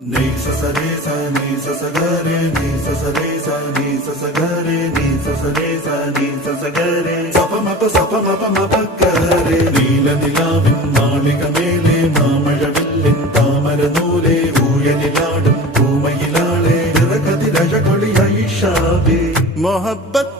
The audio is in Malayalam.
Ni sa sa re sa ni sa sa ga re ni sa sa re sa ni sa sa ga re ni sa sa re sa ni sa sa ga re sa pa ma pa ga re നീല നിലാവിൻ മാളികമേലെ മാമഴവില്ലിൻ താമരനൂലെ ഊയലിലാടും പൂമയിലാളെ നിറകതിരഴകൊളിയായി ഷാബി മൊഹബ്ബത്ത്